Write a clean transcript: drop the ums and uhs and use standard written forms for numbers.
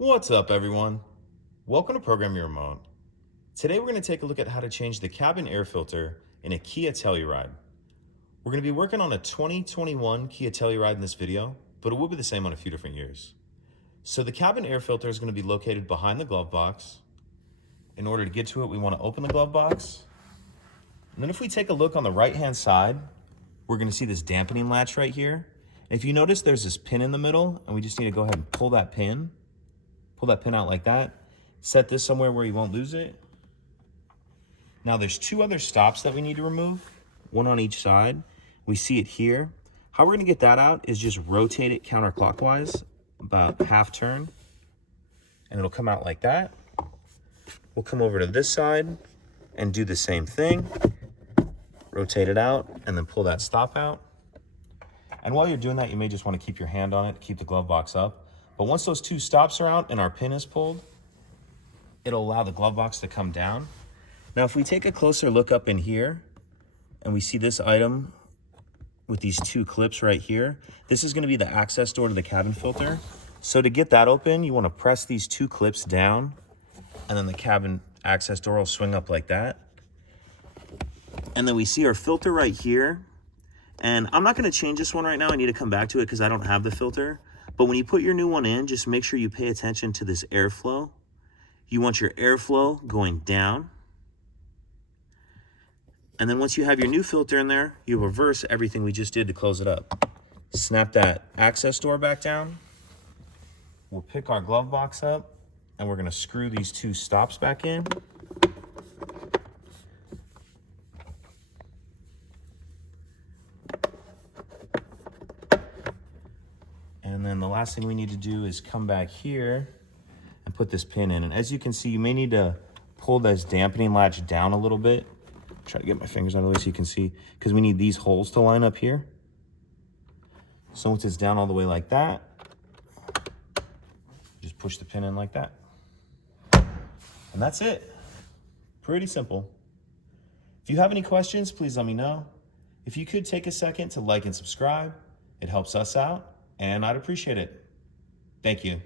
What's up, everyone? Welcome to Program Your Remote. Today we're going to take a look at how to change the cabin air filter in a Kia Telluride. We're going to be working on a 2021 Kia Telluride in this video, but it will be the same on a few different years. So the cabin air filter is going to be located behind the glove box. In order to get to it, we want to open the glove box. And then if we take a look on the right-hand side, we're going to see this dampening latch right here. And if you notice, there's this pin in the middle, and we just need to go ahead and pull that pin. Pull that pin out like that. Set this somewhere where you won't lose it. Now there's two other stops that we need to remove, one on each side. We see it here. How we're gonna get that out is just rotate it counterclockwise, about half turn, and it'll come out like that. We'll come over to this side and do the same thing. Rotate it out and then pull that stop out. And while you're doing that, you may just wanna keep your hand on it to keep the glove box up. But once those two stops are out and our pin is pulled, it'll allow the glove box to come down. Now, if we take a closer look up in here and we see this item with these two clips right here, this is going to be the access door to the cabin filter. So to get that open, you want to press these two clips down and then the cabin access door will swing up like that. And then we see our filter right here. And I'm not going to change this one right now. I need to come back to it because I don't have the filter. But when you put your new one in, just make sure you pay attention to this airflow. You want your airflow going down. And then once you have your new filter in there, you reverse everything we just did to close it up. Snap that access door back down. We'll pick our glove box up and we're gonna screw these two stops back in. And then the last thing we need to do is come back here and put this pin in. And as you can see, you may need to pull this dampening latch down a little bit. Try to get my fingers out of the way so you can see, because we need these holes to line up here. So once it's down all the way like that, just push the pin in like that. And that's it. Pretty simple. If you have any questions, please let me know. If you could take a second to like and subscribe, it helps us out. And I'd appreciate it. Thank you.